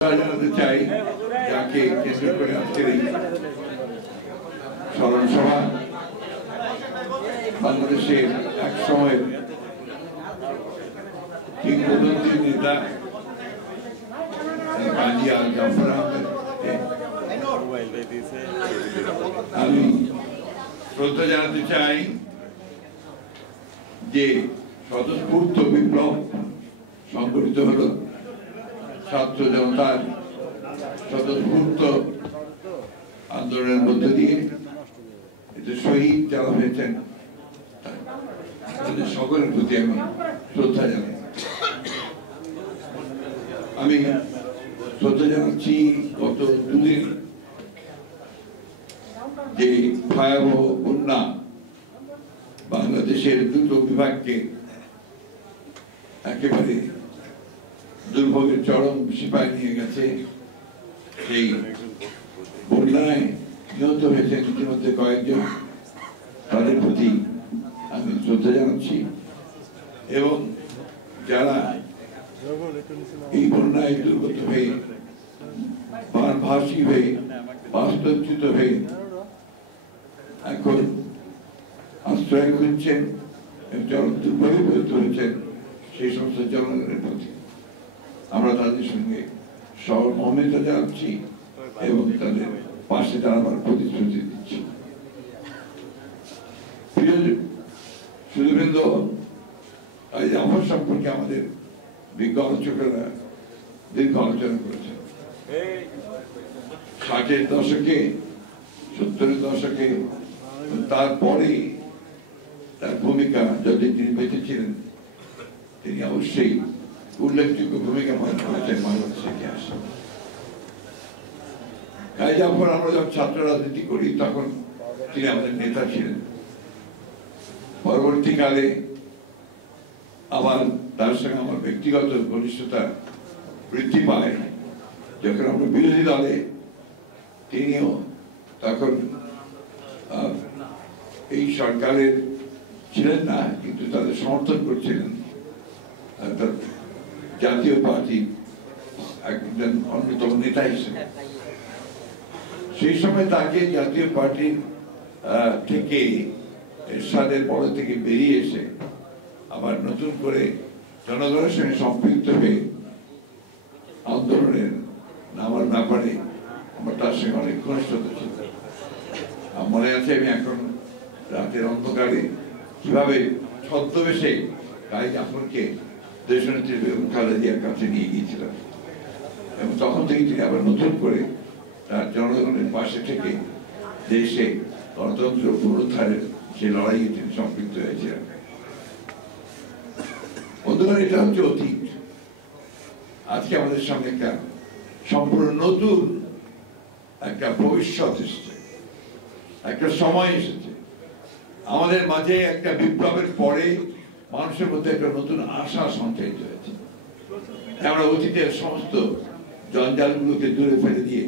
জানাতে চাই যাকে কেন্দ্র করে আজকের এই স্মরণ সভা বাংলাদেশের এক সময়ের কিংবদন্তি নেতা কাজী আল জাফর আহমেদ আমি শ্রদ্ধা জানাতে চাই যে স্বতঃস্ফূর্ত বিপ্লব সংগঠিত হলো ছাত্র জনতার স্বতঃস্ফূর্ত আন্দোলনের মধ্য দিয়ে এতে শহীদ যারা হয়েছেন তাদের সকলের প্রতি আমি শ্রদ্ধা জানাই। আমি শ্রদ্ধা জানাচ্ছি গত দুদিন যে ভয়াবহ বন্যা বাংলাদেশের দুটো বিভাগকে একেবারে দুর্ভোগের চরম সীমায় নিয়ে গেছে। সেই বন্যায় নিহত হয়েছেন ইতিমধ্যে কয়েকজন, তাদের প্রতি আমি শ্রদ্ধা জানাচ্ছি এবং যারা এই বন্যায় দুর্গত হয়ে বানভাসী হয়ে বাস্তুচ্যুত হয়ে এখন আশ্রয় খুঁজছেন চরম দুর্ভোগে পরিণত হয়েছেন, সেই সমস্ত জনগণের প্রতি আমরা তাদের সঙ্গে সহমর্মিতা জানাচ্ছি এবং তাদের পাশে দাঁড়াবার প্রতিশ্রুতি দিচ্ছি। সুধীবৃন্দ, এই আমার সম্পর্কে আমাদের বিজ্ঞ আলোচকেরা দীর্ঘ আলোচনা করেছেন। 60-এর দশকে 70-এর দশকে তারপরে তার ভূমিকা যদি তিনি বেঁচে ছিলেন তিনি অবশ্যই উল্লেখযোগ্য ভূমিকা পালন করেছেন বাংলাদেশের ইতিহাসে। কাজী জাফর আমরা যখন ছাত্র রাজনীতি করি তখন তিনি আমাদের নেতা ছিলেন। পরবর্তীকালে আবার তার সঙ্গে আমার ব্যক্তিগত ঘনিষ্ঠতা বৃদ্ধি পায় যখন আমরা বিরোধী দলে, তিনিও তখন এই সরকারের ছিলেন না কিন্তু তাদের সমর্থন করছিলেন। জাতীয় পার্টি একজন অন্যতম নেতা হিসেবে সেই সময় তাকে জাতীয় পার্টির থেকে এরশাদের পদ থেকে বেরিয়ে এসে আবার নতুন করে জনগণের সঙ্গে সম্পৃক্ত হয়ে আন্দোলনের নামার ব্যাপারে আমার তার সঙ্গে অনেক ঘনিষ্ঠতা ছিল। মনে আছে আমি এখন রাতের অন্ধকারে কিভাবে ছদ্মবেশে কাজী জাফরকে দেশনেত্রী বেগম খালেদা জিয়ার কাছে নিয়ে গিয়েছিলাম এবং তখন থেকে তিনি আবার নতুন করে তার জনগণের পাশে থেকে দেশে গণতন্ত্র পুনরুদ্ধারের সেই লড়াইয়ে তিনি সম্পৃক্ত হয়েছিলেন। বন্ধুগণ, এটা হচ্ছে অতীত। আজকে আমাদের সামনে একটা সম্পূর্ণ নতুন একটা ভবিষ্যৎ এসেছে, একটা সময় এসেছে। আমাদের মাঝে একটা বিপ্লবের পরে মানুষের মধ্যে একটা নতুন আশা সঞ্চারিত হয়েছে। আমরা অতীতের সমস্ত জঞ্জালগুলোকে দূরে ফেলে দিয়ে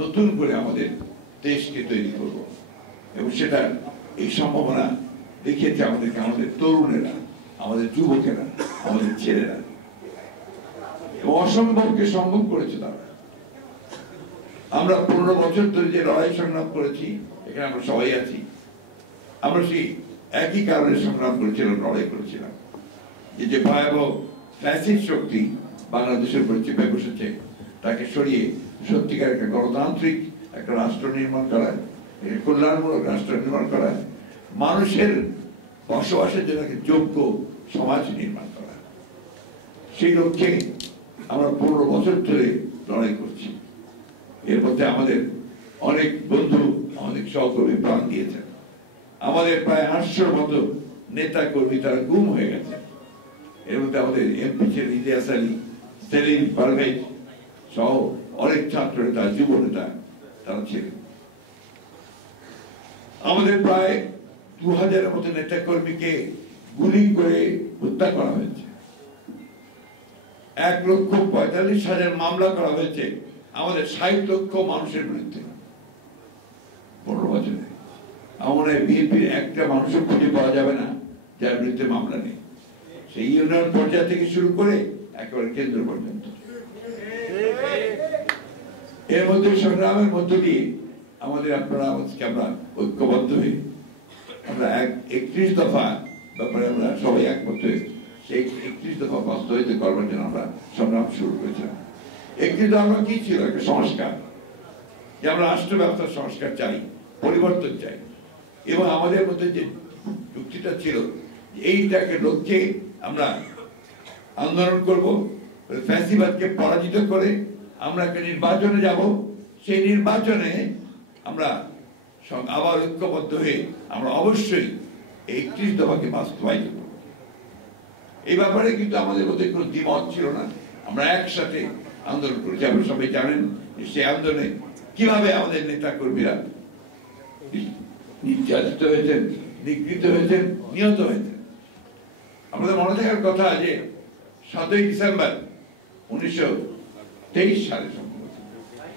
নতুন করে আমাদের দেশকে তৈরি করব এবং সেটা এই সম্ভাবনা দেখিয়েছে আমাদেরকে আমাদের তরুণেরা, আমাদের যুবকেরা, আমাদের ছেলেরা, এবং অসম্ভবকে সম্ভব করেছে তারা। আমরা 15 বছর ধরে যে লড়াই সংগ্রাম করেছি, এখানে আমরা সবাই আছি, আমরা সেই একই কারণে সংগ্রাম করেছিলাম, লড়াই করেছিলাম যে ভয়াবহ ফ্যাসিস্ট শক্তি বাংলাদেশের উপর চেপে বসেছে তাকে সরিয়ে সত্যিকার একটা গণতান্ত্রিক একটা রাষ্ট্র নির্মাণ করা, কল্যাণমূলক রাষ্ট্র নির্মাণ করা, মানুষের বসবাসের জন্য একটা যোগ্য সমাজ নির্মাণ করা। সেই লক্ষ্যে আমরা 15 বছর ধরে লড়াই করছি। এর মধ্যে আমাদের অনেক বন্ধু, অনেক সহকর্মী প্রাণ দিয়েছেন। আমাদের প্রায় 800 মতো নেতা কর্মী তারা গুম হয়ে গেছে। এর মধ্যে আমাদের এমপি ছিলেন ইলিয়াস আলী, সেলিম, পারভেজ সহ অনেক ছাত্র নেতা, যুব নেতা তারা ছিলেন। আমাদের প্রায় 2000-এর মতো নেতা কর্মীকে গুলি করে হত্যা করা হয়েছে। 1,45,000 মামলা করা হয়েছে আমাদের 60 লক্ষ মানুষের বিরুদ্ধে 15 বছরে। আমার বিএনপির একটা মানুষও খুঁজে পাওয়া যাবে না যার বিরুদ্ধে মামলা নেই, সেই ইউনিয়ন পর্যায় থেকে শুরু করে একেবারে কেন্দ্র পর্যন্ত। এর মধ্যে সংগ্রামের মধ্য দিয়ে আমাদের আপনারা আমরা ঐক্যবদ্ধ হয়ে আমরা 31 দফা ব্যাপারে আমরা সবাই একমত হয়ে সেই 31 দফা বাস্তবায়িত করবার জন্য আমরা সংগ্রাম শুরু করেছিলাম। 31 দফা কি ছিল? একটা সংস্কার, যে আমরা রাষ্ট্র ব্যবস্থার সংস্কার চাই, পরিবর্তন চাই, এবং আমাদের মধ্যে যে যুক্তিটা ছিল এইটাকে লক্ষ্যে আমরা আন্দোলন করব, ফ্যাসিবাদকে পরাজিত করে আমরা একটা নির্বাচনে যাব। সেই নির্বাচনে আমরা আবার ঐক্যবদ্ধ হয়ে আমরা অবশ্যই 31 দফাকে বাস্তবায়িত করব। এই ব্যাপারে কিন্তু আমাদের মধ্যে কোনো দ্বিমত ছিল না, আমরা একসাথে আন্দোলন করেছি। আপনারা সবাই জানেন সেই আন্দোলনে কিভাবে আমাদের নেতা কর্মীরা নির্যাতিত হয়েছেন, নিগৃহীত হয়েছেন, নিহত হয়েছেন। আমাদের মনে থাকার কথা যে 7ই ডিসেম্বর 1923 সালে, সম্ভবত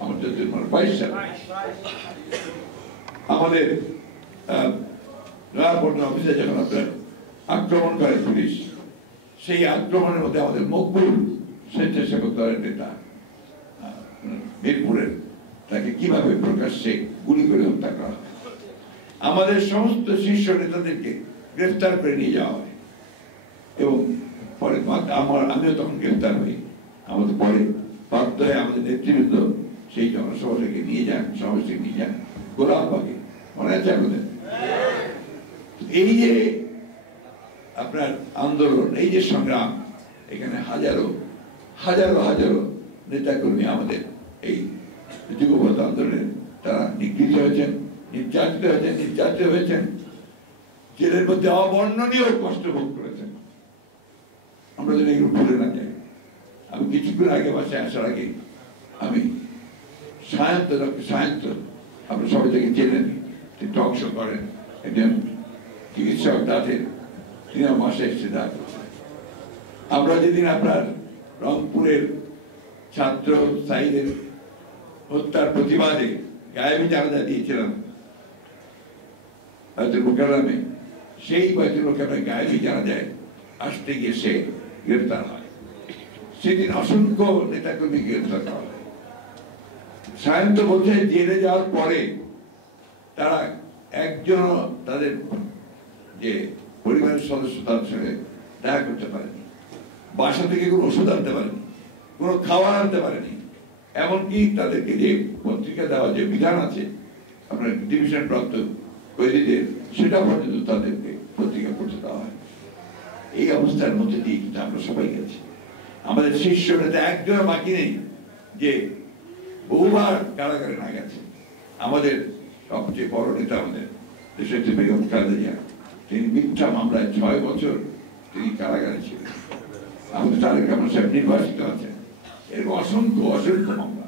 আমাদের 22 সালে আমাদের নয়াপল্টন অফিসে যখন আপনার আক্রমণ করে পুলিশ, সেই আক্রমণের মধ্যে আমাদের মকবুল স্বেচ্ছাসেবক দলের নেতা মিরপুরের, তাকে কিভাবে প্রকাশ্যে গুলি করে হত্যা করা হয়। আমাদের সমস্ত শীর্ষ নেতাদেরকে গ্রেফতার করে নিয়ে যাওয়া হয় এবং পরে আমিও তখন গ্রেফতার হই। আমাদের পরে বাধ্য হয়ে আমাদের নেতৃবৃন্দ সেই জনসভা থেকে নিয়ে যান, সমাবেশ থেকে নিয়ে যান গোলাপবাগে, মনে আছে আমাদের? এই যে আপনার আন্দোলন, এই যে সংগ্রাম, এখানে হাজারো হাজারো হাজারো নেতাকর্মী আমাদের এই যুগপৎ আন্দোলনে তারা নিগৃহীত হয়েছেন, নির্যাতিত হয়েছেন, জেলের মধ্যে অবর্ণনীয় কষ্ট ভোগ করেছেন। আমরা যেন এগুলো ভুলে না যাই। আমি কিছুক্ষণ আগে বাসায় আসার আগে আমি সায়ন্ত আপনার সবাই থেকে জেনেন, টক শো করেন, একজন চিকিৎসক দাঁতের, তিনি আমার বাসায় এসে দাঁত। আমরা যেদিন আপনার রংপুরের ছাত্র সাইদের হত্যার প্রতিবাদে গায়েবী জানাজা দিয়েছিলাম বাইতুল মোকাররমে, সেই বাইতুল মোকাররমে গায়েবী জানাজায় আসতে গিয়ে সে গ্রেফতার হয়। সেদিন অসংখ্য নেতাকর্মী গ্রেফতার করা হয়। সায়ন্ত বলছে জেলে যাওয়ার পরে তারা একজন তাদের যে পরিবারের সদস্য তার সঙ্গে দেখা করতে পারেনি, বাসা থেকে কোনো ওষুধ আনতে পারেনি, কোনো খাবার আনতে পারেনি, এমনকি তাদেরকে যে পত্রিকা দেওয়া যে বিধান আছে আপনার ডিভিশন প্রাপ্ত কয়েদিদের, সেটা পর্যন্ত তাদেরকে পত্রিকা পড়তে দেওয়া হয়। এই অবস্থার মধ্যে দিয়ে কিন্তু আমরা সবাই গেছি। আমাদের শীর্ষ নেতা একজন বাকি নেই যে বহুবার কারাগারে না গেছে। আমাদের সবচেয়ে বড় নেতা আমাদের দেশের বেগম খালেদা জিয়া, তিনি মিথ্যা মামলায় 6 বছর তিনি কারাগারে ছিলেন। আমাদের তারেক রহমান সাহেব নির্বাচিত আছেন, এরকম অসংখ্য মামলা।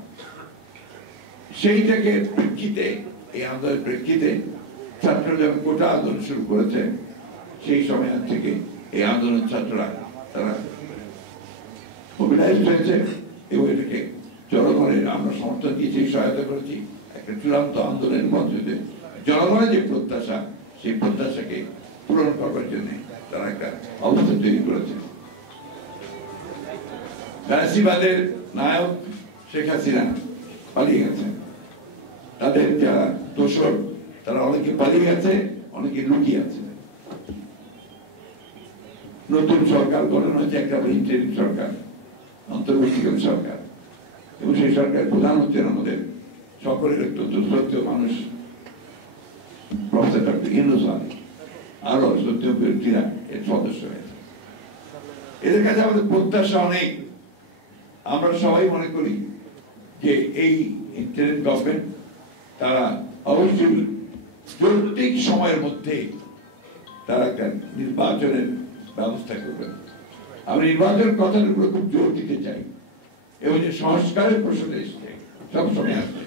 সেইটাকে প্রেক্ষিতে, এই আন্দোলনের প্রেক্ষিতে ছাত্ররা যখন কোটা আন্দোলন শুরু করেছে, সেই সময় থেকে এই আন্দোলন ছাত্ররা তারা মোবিলাইজড হয়েছে এবং এটাকে জনগণের আমরা সমর্থন দিয়েছি, সহায়তা করেছি। একটা চূড়ান্ত আন্দোলনের মধ্যে জনগণের যে প্রত্যাশা, সেই প্রত্যাশাকে পূরণ করবার জন্য তারা একটা অবস্থা তৈরি করেছে। ফ্যাসিবাদের নায়ক শেখ হাসিনা পালিয়ে গেছে, তাদের যারা দোসর তারা অনেকে পালিয়ে গেছে, অনেকে লুকিয়ে আছে। নতুন সরকার গঠন হয়েছে, একটা ইন্টারিম সরকার, অন্তর্বর্তীকালীন সরকার, এবং সেই সরকারের প্রধান হচ্ছেন আমাদের সকলের অত্যন্ত শ্রদ্ধেয় মানুষ প্রফেসর ডক্টর ইউনূস আলী, আরো শ্রদ্ধেয় ব্যক্তিরা এর সদস্য হয়েছে। এদের কাছে আমাদের প্রত্যাশা অনেক। আমরা সবাই মনে করি যে এই ইন্টারিম গভর্নমেন্ট তারা অবশ্যই যৌক্তিক সময়ের মধ্যে তারা একটা নির্বাচনের ব্যবস্থা করবেন। আমি নির্বাচনের কথার উপরে খুব জোর দিতে চাই, এবং যে সংস্কারের প্রশ্ন এসছে সবসময় আসছে,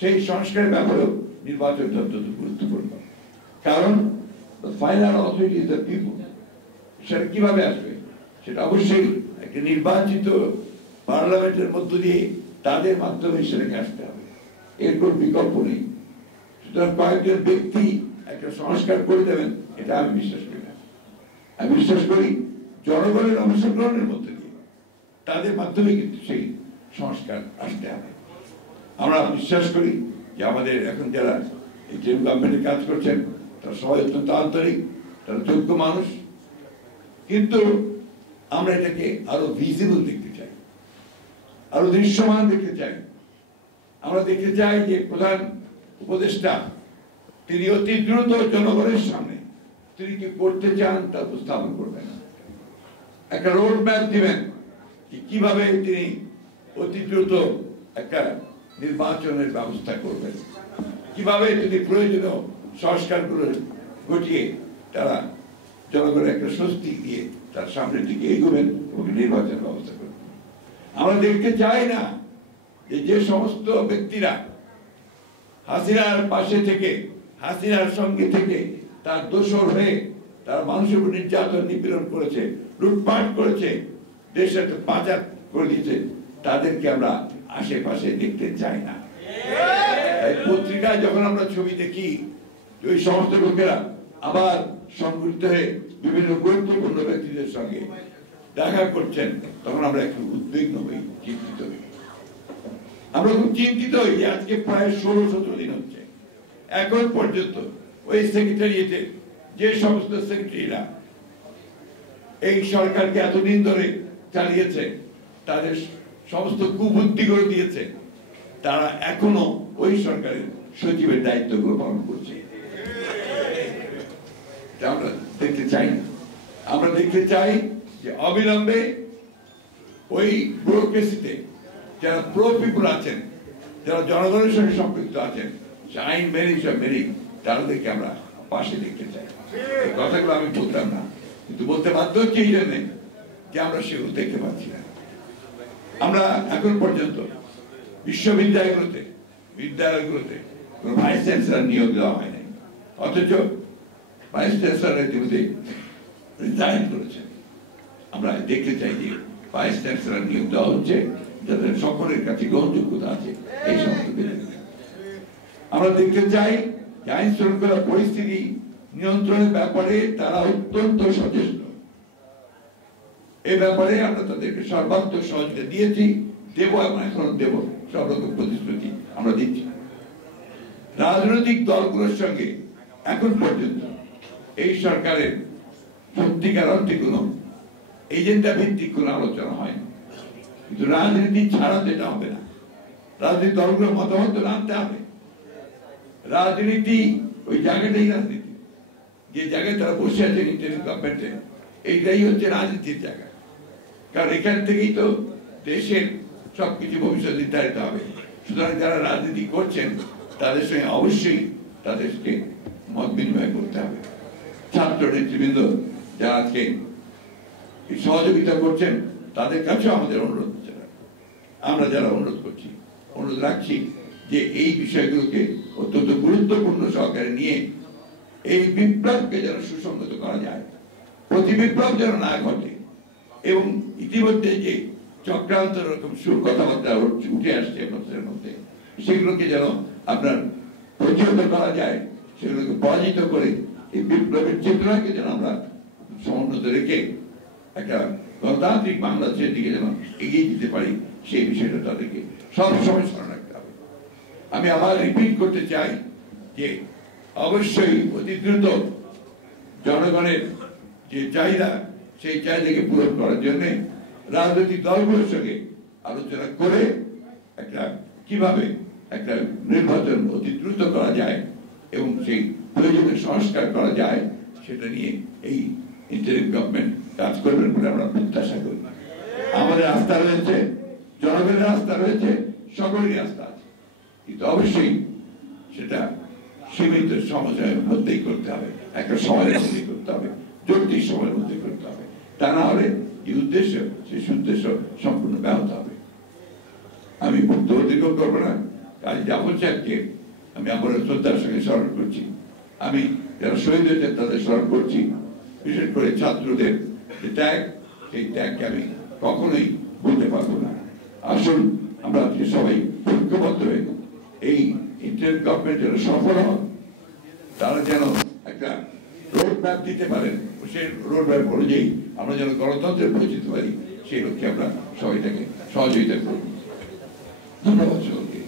সেই সংস্কারের ব্যাপারেও নির্বাচন অত্যন্ত গুরুত্বপূর্ণ। কারণ final authority is the people. সেটা কিভাবে আসবে? সেটা অবশ্যই একটা নির্বাচিত পার্লামেন্টের মধ্য দিয়ে তাদের মাধ্যমে সেটাকে আসতে হবে, এর কোন বিকল্প নেই। সুতরাং কয়েকজন ব্যক্তি একটা সংস্কার করে দেবেন, এটা আমি বিশ্বাস করি না। আমি বিশ্বাস করি জনগণের অংশগ্রহণের মধ্যে দিয়ে তাদের মাধ্যমে কিন্তু সেই সংস্কার আসতে হবে। আমরা বিশ্বাস করি যে আমাদের এখন যারা এই যে গভর্নমেন্টে কাজ করছেন তারা সবাই অত্যন্ত আন্তরিক, তারা যোগ্য মানুষ, কিন্তু আমরা এটাকে আরো ভিজিবল দেখতে চাই, আরো দৃশ্যমান দেখতে চাই। আমরা দেখতে চাই যে প্রধান উপদেষ্টা তিনি অতি দ্রুত জনগণের সামনে তিনি কি করতে চান তা উপস্থাপন করবেন, একটা রোড ম্যাপ দিবেন কিভাবে তিনি অতি দ্রুত একটা নির্বাচনের ব্যবস্থা করবেন, কিভাবে তিনি প্রয়োজনীয় সংস্কারগুলো ঘটিয়ে তারা জনগণের একটা স্বস্তি দিয়ে তার সামনের দিকে এগোবেন এবং নির্বাচনের ব্যবস্থা করবেন। আমরা দেখতে চাই না যে সমস্ত ব্যক্তিরা হাসিনার পাশে থেকে, হাসিনার সঙ্গে থেকে তার দোষর হয়ে তারা মানুষের উপর নির্যাতন নিপীড়ন করেছে, লুটপাট করেছে, দেশের পাচার করে দিয়েছে, তাদেরকে আমরা আশেপাশে দেখতে চাই না। পত্রিকায় যখন আমরা ছবি দেখি ওই সমস্ত লোকেরা আবার সংগঠিত হয়ে বিভিন্ন গুরুত্বপূর্ণ ব্যক্তিদের সঙ্গে দেখা করছেন, তখন আমরা একটু উদ্বিগ্ন হই, চিন্তিত হই। আমরা খুব চিন্তিত হই যে আজকে প্রায় 16-17 দিন হচ্ছে, এখন পর্যন্ত ওই সেক্রেটারিয়েটের যে সমস্ত সেক্রেটারিরা এই সরকারকে এতদিন ধরে চালিয়েছে, তাদের সমস্ত কুবুদ্ধিগুলো দিয়েছে, তারা এখনো ওই সরকারের সচিবের দায়িত্বগুলো পালন করছে। আমরা দেখতে চাই না। আমরা দেখতে চাই যে অবিলম্বে ওই ব্যুরোক্রেসিতে যারা প্রো পিপল আছেন, যারা জনগণের সঙ্গে সম্পৃক্ত আছেন, আইন মেনে সব মেনে তাদেরকে আমরা পাশে দেখতে চাই। এই কথাগুলো আমি বলতাম না, কিন্তু বলতে বাধ্য হচ্ছে এই জন্যে যে আমরা সেগুলো দেখতে পাচ্ছি না। আমরা এখন পর্যন্ত বিশ্ববিদ্যালয়গুলোতে, বিদ্যালয়গুলোতে কোনো ভাইস চ্যান্সেলর নিয়োগ দেওয়া হয় নাই, অথচ ভাইস চ্যান্সেলর ইতিমধ্যে রিজাইন করেছেন। আমরা দেখতে চাই যে ভাইস চ্যান্সেলর নিয়োগ দেওয়া হচ্ছে যাদের সকলের কাছে গ্রহণযোগ্যতা আছে এই সমস্ত। আমরা দেখতে চাই যে আইন শৃঙ্খলা পরিস্থিতি নিয়ন্ত্রণের ব্যাপারে তারা অত্যন্ত সচেষ্ট। এই ব্যাপারে আমরা তাদেরকে সর্বাত্মক সহযোগিতা দিয়েছি, দেব এবং এখন দেব, সব রকম প্রতিশ্রুতি আমরা দিচ্ছি। রাজনৈতিক দলগুলোর সঙ্গে এখন পর্যন্ত এই সরকারের সত্যিকার অর্থে কোনো এজেন্ডা ভিত্তিক কোনো আলোচনা হয়নি, কিন্তু রাজনীতি ছাড়া যেটা হবে না। রাজনৈতিক দলগুলোর মতামত আনতে হবে। রাজনীতি ওই জায়গাটাই রাজনীতি, যে জায়গায় তারা বসে আছেন ইন্টারিম গভর্নমেন্টে, এইটাই হচ্ছে রাজনীতির জায়গা। কারণ এখান থেকেই তো দেশের সবকিছু ভবিষ্যৎ নির্ধারিত হবে। সুতরাং যারা রাজনীতি করছেন তাদের সঙ্গে অবশ্যই তাদেরকে মত বিনিময় করতে হবে। ছাত্র নেতৃবৃন্দ যারা আজকে সহযোগিতা করছেন তাদের কাছেও আমাদের অনুরোধ, আমরা যারা অনুরোধ করছি, অনুরোধ রাখছি যে এই বিষয়গুলোকে অত্যন্ত গুরুত্বপূর্ণ সহকারে নিয়ে এই বিপ্লবকে যেন সুসংগত করা যায়, প্রতি বিপ্লব যেন না ঘটে, এবং ইতিমধ্যে যে চক্রান্ত রকম সুর কথাবার্তা উঠে আসছে আপনাদের মধ্যে, সেগুলোকে যেন আপনার প্রতিহত করা যায়, সেগুলোকে পরাজিত করে এই বিপ্লবের চেতনাকে যেন আমরা সমুন্নত রেখে একটা গণতান্ত্রিক বাংলাদেশের দিকে যেন এগিয়ে দিতে পারি, সেই বিষয়টা তাদেরকে সবসময় স্মরণ রাখতে হবে। আমি আবার রিপিট করতে চাই যে অবশ্যই অতি দ্রুত জনগণের যে চাহিদা, সেই চাহিদাকে পূরণ করার জন্য রাজনৈতিক দলগুলোর সঙ্গে আলোচনা করে একটা কিভাবে একটা নির্বাচন অতি দ্রুত করা যায় এবং সেই প্রয়োজনীয় সংস্কার করা যায়, সেটা নিয়ে এই ইন্টারিম গভর্নমেন্ট কাজ করবেন বলে আমরা প্রত্যাশা করি। আমাদের আস্থা রয়েছে, জনগণের আস্থা রয়েছে, সকলেরই আস্থা আছে, কিন্তু অবশ্যই সেটা সীমিত সময়ের মধ্যেই করতে হবে, একটা সময়ের মধ্যেই করতে হবে, যৌক্তিক সময়ের মধ্যে করতে হবে। তা না হলে যে উদ্দেশ্য, সেই উদ্দেশ্য সম্পূর্ণ ব্যাহত হবে। আমি বক্তব্য দীর্ঘ করবো না। কাজী জাফর সাহেবকে আমি আমার শ্রদ্ধার সঙ্গে স্মরণ করছি। আমি যারা শহীদ হয়েছেন তাদের স্মরণ করছি, বিশেষ করে ছাত্রদের যে ত্যাগ, সেই ত্যাগকে আমি কখনোই বলতে পারবো না। আসুন আমরা আজকে সবাই ঐক্যবদ্ধ হয়ে এই ইন্টারিম গভর্নমেন্ট যেন সফল হন, তারা যেন একটা রোড ম্যাপ দিতে পারেন, সেই রোড ম্যাপ অনুযায়ী আমরা যেন গণতন্ত্রের পরিচিত পারি, সেই লক্ষ্যে আমরা সবাইটাকে সহযোগিতা করব। ধন্যবাদ সকলকে।